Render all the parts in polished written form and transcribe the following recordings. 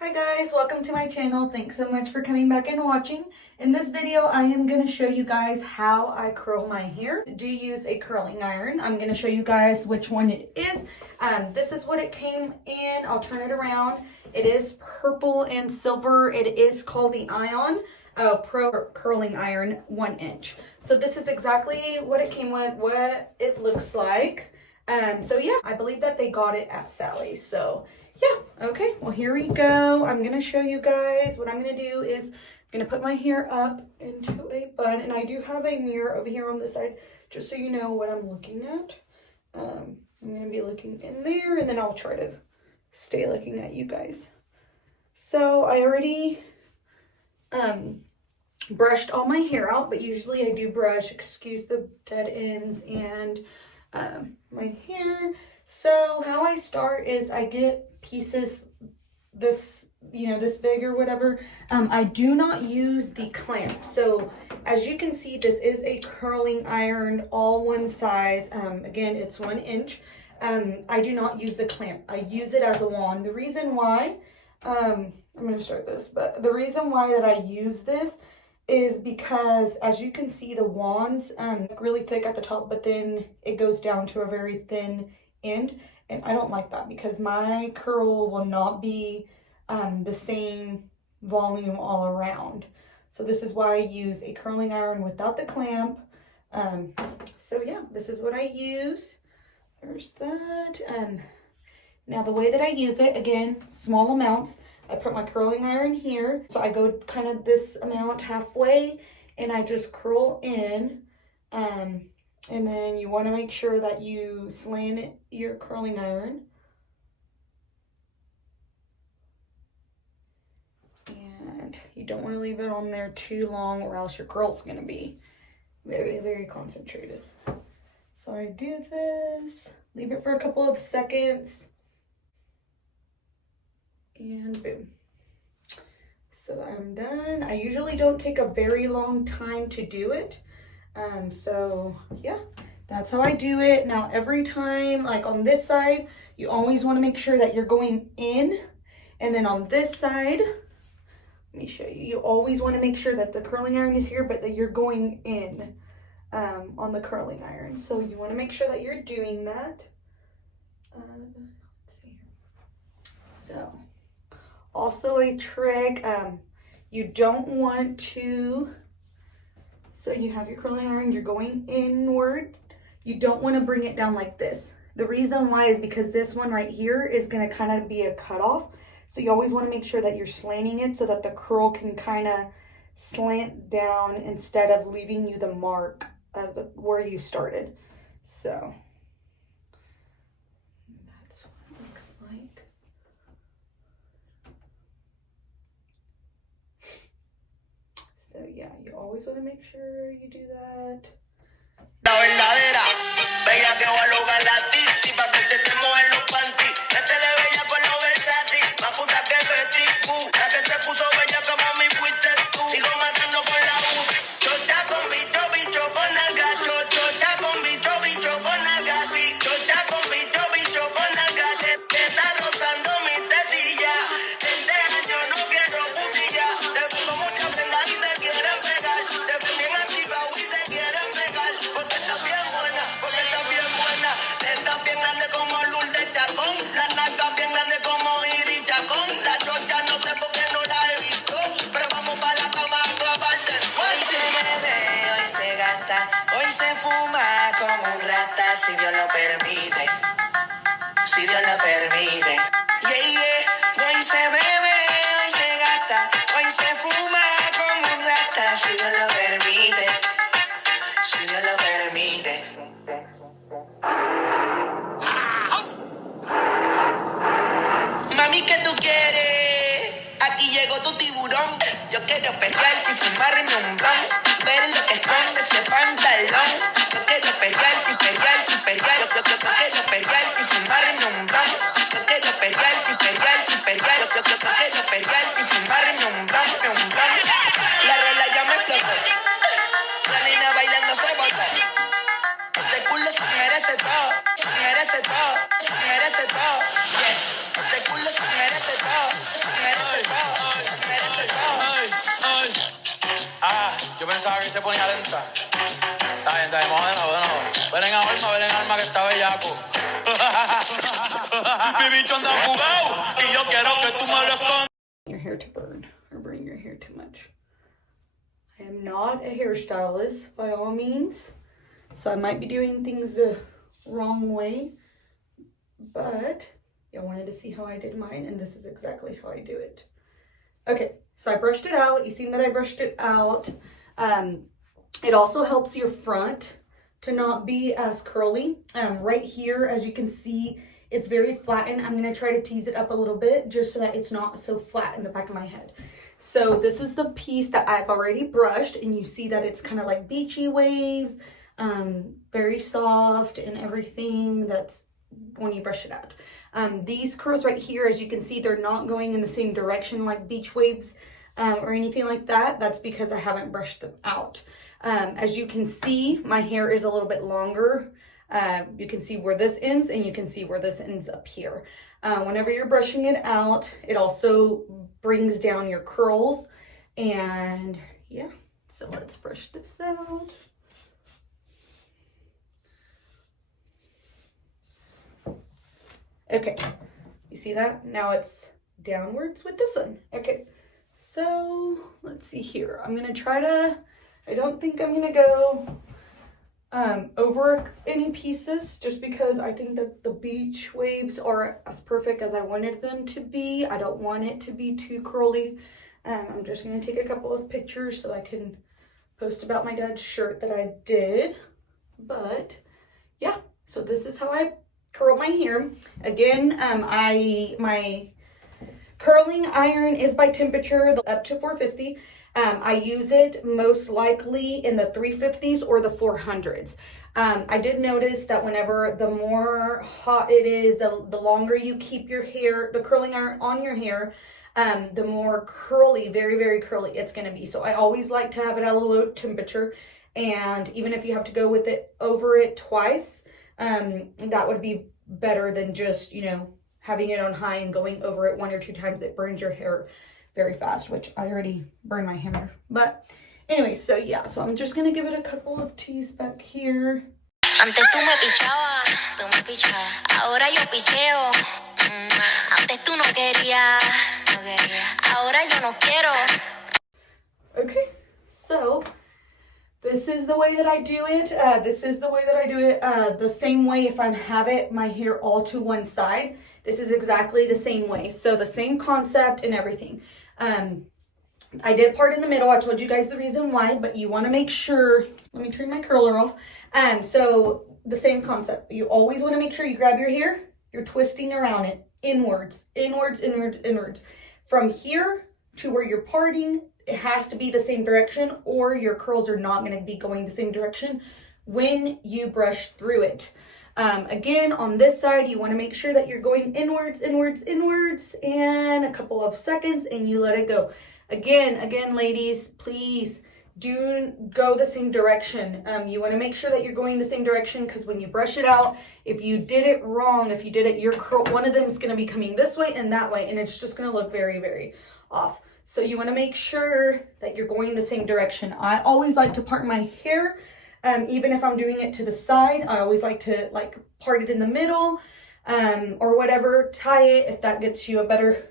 Hi guys, welcome to my channel. Thanks so much for coming back and watching. In this video, I am going to show you guys how I curl my hair. I do use a curling iron. I'm going to show you guys which one it is. This is what it came in. I'll turn it around. It is purple and silver. It is called the Ion Pro Curling Iron 1 inch. So this is exactly what it came with, what it looks like. So yeah, I believe that they got it at Sally's. So yeah, okay, well here we go. I'm gonna show you guys what I'm gonna do is I'm gonna put my hair up into a bun, and I do have a mirror over here on this side just so you know what I'm looking at. I'm gonna be looking in there, and then I'll try to stay looking at you guys. So I already brushed all my hair out, but usually I do brush, excuse the dead ends, and my hair. So how I start is I get pieces this big or whatever. I do not use the clamp. So as you can see, this is a curling iron, all one size. Again, it's 1 inch. I do not use the clamp. I use it as a wand. The reason why, I'm going to start this, but the reason why that I use this is because, as you can see, the wands really thick at the top, but then it goes down to a very thin end, and I don't like that because my curl will not be the same volume all around. So this is why I use a curling iron without the clamp. So yeah, this is what I use. There's that. Now the way that I use it, again, small amounts. I put my curling iron here, so I go kind of this amount halfway, and I just curl in. And then you want to make sure that you slant your curling iron. And you don't want to leave it on there too long, or else your curl's going to be very, very concentrated. So I do this, leave it for a couple of seconds, and boom. So I'm done. I usually don't take a very long time to do it. So yeah, that's how I do it. Now every time, like on this side, you always want to make sure that you're going in, and then on this side, let me show you, you always want to make sure that the curling iron is here, but that you're going in on the curling iron. So you want to make sure that you're doing that. Let's see. So also a trick, you don't want to, so you have your curling iron, you're going inward. You don't want to bring it down like this. The reason why is because this one right here is going to kind of be a cutoff. So you always want to make sure that you're slanting it so that the curl can kind of slant down instead of leaving you the mark of where you started. So that's what it looks like. So yeah, you always want to make sure you do that. La verdadera, bella que va a lograr la tipsy, pa' que se te mojen los panties. Métele bella con los versátil, más puta que Betty Boo. La que se puso bella como mi fuiste tú. Sigo matando con la U. Chota con bicho, bicho con nalga. Chota con bicho, bicho con nalga. Sí, chota con bicho, bicho con nalga. Te está rozando mi tetilla. Este año no quiero putilla. Te pongo muchas prendas y te quieren pegar. Te ven bien activa y te quieren pegar. Porque estás bien buena, porque estás bien buena. Estás bien grande como Lourdes Chacón. La nalga bien grande como Iris Chacón. La chota no sé por qué no la he visto, pero vamos pa' la cama a clavarte. Hoy se bebe, hoy se gasta, hoy se fuma como un rata, si Dios lo permite, si Dios lo permite. Yeah, yeah. Hoy se bebe, hoy se gasta, hoy se fuma como un rata, si Dios lo permite, si Dios lo permite. Mami, ¿qué tú quieres? Aquí llegó tu tiburón. Yo quiero pelearte y fumarme un blunt. Ver lo que esconde ese pantalón. Yo quiero pelearte y pelearte y pelearte. Yo quiero pelearte y fumarme un blunt. Yo quiero pelearte y pelearte y pelearte. Yo quiero pelearte y fumarme un blunt, un blunt. La rola ya me explotó. La nena bailando se botó. Ese culo se merece todo, se merece todo, se merece todo. Yes. Ese culo se merece todo, se merece Yo pensaba que se ponía lenta. Está bien, vamos de nuevo. Ven en alma que está bellaco. Mi bicho anda jugado y yo quiero que tú me lo escondas. Your hair to burn or burn your hair too much. I am not a hairstylist by all means, so I might be doing things the wrong way, but y'all wanted to see how I did mine, and this is exactly how I do it. Okay, so I brushed it out. You seen that I brushed it out. It also helps your front to not be as curly. Right here, as you can see, it's very flattened. I'm going to try to tease it up a little bit just so that it's not so flat in the back of my head. So this is the piece that I've already brushed, and you see that it's kind of like beachy waves, very soft and everything. That's when you brush it out. These curls right here, as you can see, they're not going in the same direction like beach waves or anything like that. That's because I haven't brushed them out. As you can see, my hair is a little bit longer. You can see where this ends, and you can see where this ends up here. Whenever you're brushing it out, it also brings down your curls. And yeah, so let's brush this out. Okay, you see that? Now it's downwards with this one. Okay, so let's see here. I'm gonna try to, I don't think I'm gonna go over any pieces, just because I think that the beach waves are as perfect as I wanted them to be. I don't want it to be too curly. I'm just gonna take a couple of pictures so I can post about my dad's shirt that I did. But yeah, so this is how I curl my hair. Again, my curling iron is by temperature, up to 450. I use it most likely in the 350s or the 400s. I did notice that whenever the more hot it is, the longer you keep your hair, the curling iron on your hair, the more curly, very, very curly it's going to be. So I always like to have it at a low temperature. And even if you have to go with it over it twice, that would be better than just, you know, having it on high and going over it 1 or 2 times. It burns your hair very fast, which I already burned my hair. But anyway, so yeah, so I'm just gonna give it a couple of teas back here. Antes tú me pichabas, ahora yo picheo. Antes tú no querías, ahora yo no quiero. Okay, so this is the way that I do it. The same way if I have my hair all to one side. This is exactly the same way. So the same concept and everything. I did part in the middle. I told you guys the reason why, but you want to make sure, let me turn my curler off. So the same concept. You always want to make sure you grab your hair, you're twisting around it, inwards. From here to where you're parting, it has to be the same direction, or your curls are not going to be going the same direction when you brush through it. Again, on this side, you want to make sure that you're going inwards, and a couple of seconds, and you let it go. Again, ladies, please do go the same direction. You want to make sure that you're going the same direction, because when you brush it out, if you did it wrong, if you did it, your curl, one of them is going to be coming this way and that way, and it's just going to look very, very off. So you want to make sure that you're going the same direction. I always like to part my hair. Even if I'm doing it to the side, I always like to part it in the middle, or whatever, tie it if that gets you a better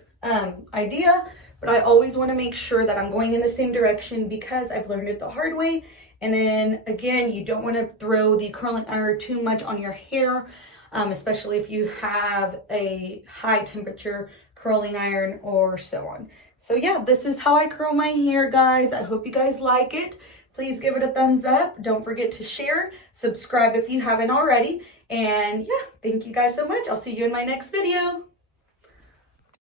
idea. But I always want to make sure that I'm going in the same direction, because I've learned it the hard way. And then again, you don't want to throw the curling iron too much on your hair, especially if you have a high temperature curling iron or so on. So yeah, this is how I curl my hair, guys. I hope you guys like it. Please give it a thumbs up. Don't forget to share, subscribe if you haven't already. And yeah, thank you guys so much. I'll see you in my next video.